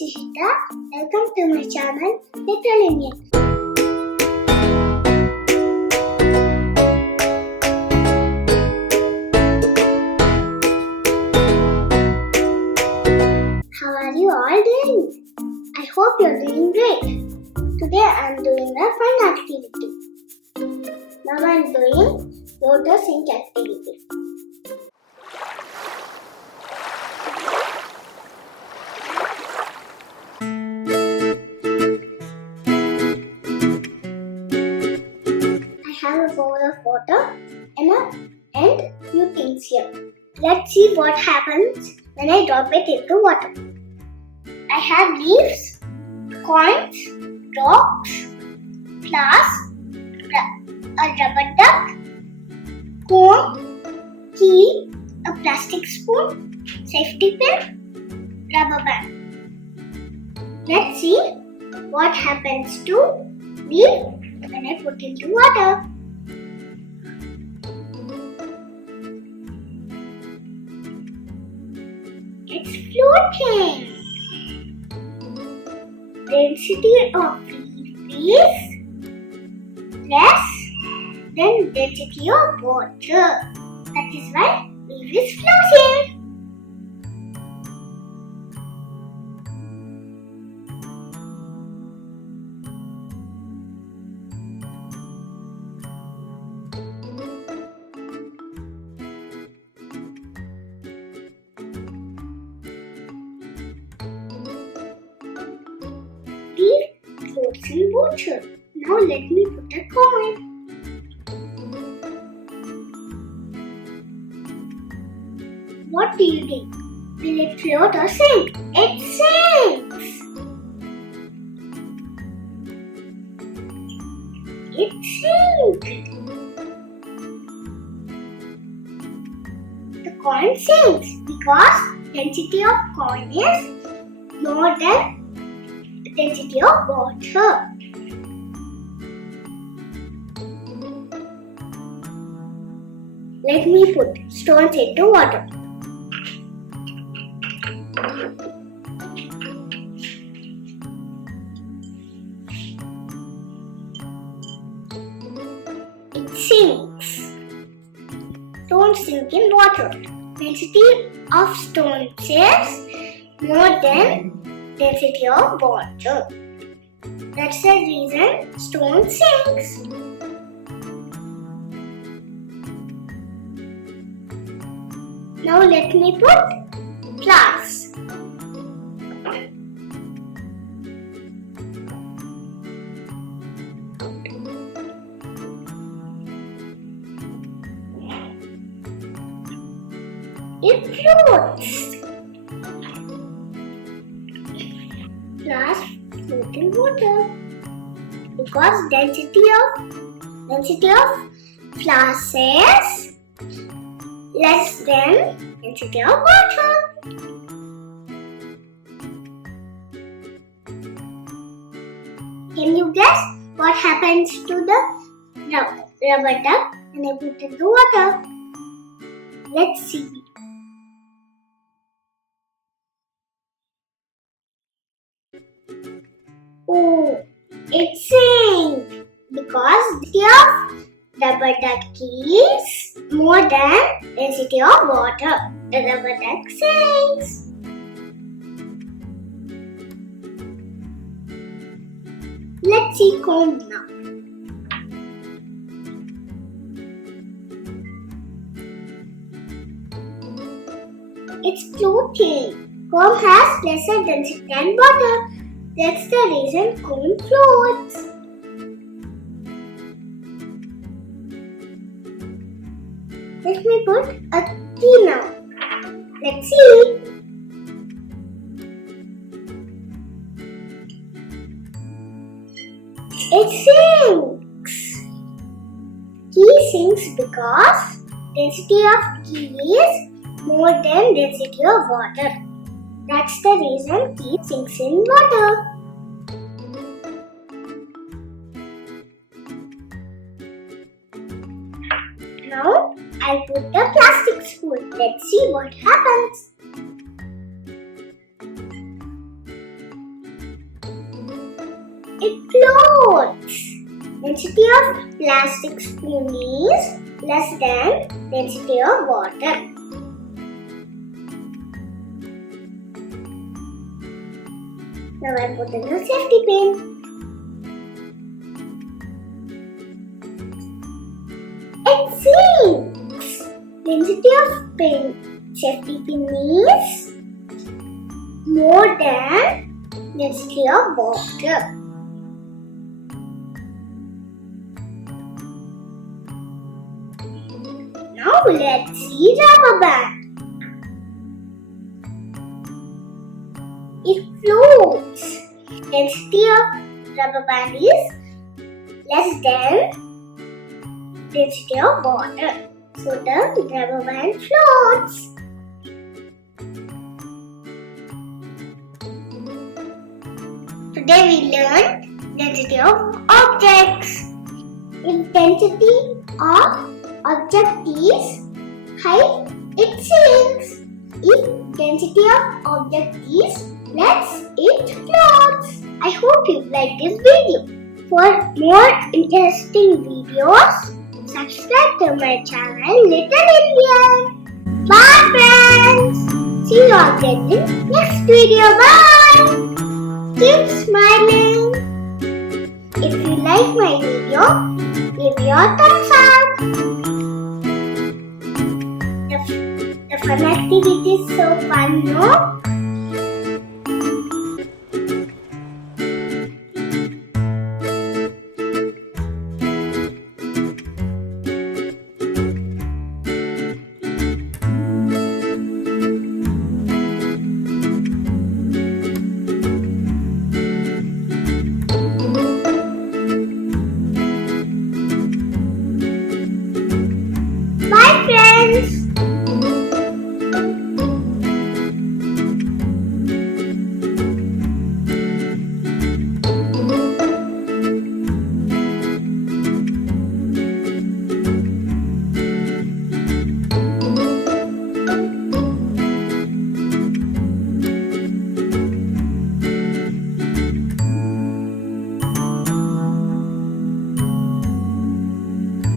is Ishitha. Welcome to my channel, Little Indian. How are you all doing? I hope you're doing great. Today I am doing a fun activity. Now I am doing water sink activity. I have a bowl of water and few things here. Let's see what happens when I drop it into water. I have leaves, coins, rocks, flowers, a rubber duck, comb, key, a plastic spoon, safety pin, rubber band. Let's see what happens to leaf when I put into water. It's floating. Density of leaf is less than density of water. That is why leaf is floating. Leaf floats in water. Now let me put a coin. What do you think? Will it float or sink? It sinks! It sinks! The coin sinks because density of coin is more than density of water. Let me put stones into water. It sinks. Stones sink in water. Density of stones is more than density of water. That's the reason stone sinks. Now let me put flowers. It floats. Flowers float in water because density of flowers is less than density of water. Can you guess what happens to the rubber duck when I put it into water? Let's see. Oh, it sinks because density of rubber duck is more than density of water. The rubber duck sinks. Let's see comb now. It's floating. Comb has lesser density than water. That's the reason comb floats. Let me put a key now. Let's see. It sinks. Key sinks because density of key is more than density of water. That's the reason key sinks in water. Now I'll put the plastic spoon. Let's see what happens. it floats. Density of plastic spoon is less than density of water. Now I put in a safety pin. It sinks. Density of safety pin is more than density of water. Now let's see rubber band. It floats. Density of rubber band is less than density of water. So the rubber band floats. Today we learned density of objects. If density of object is high, it sinks. If density of object is less, it floats. I hope you like this video. For more interesting videos, subscribe to my channel Little Indian. Bye friends. See you all again in next video. Bye. Keep smiling. If you like my video, give your thumbs up. The fun activity is so fun, no?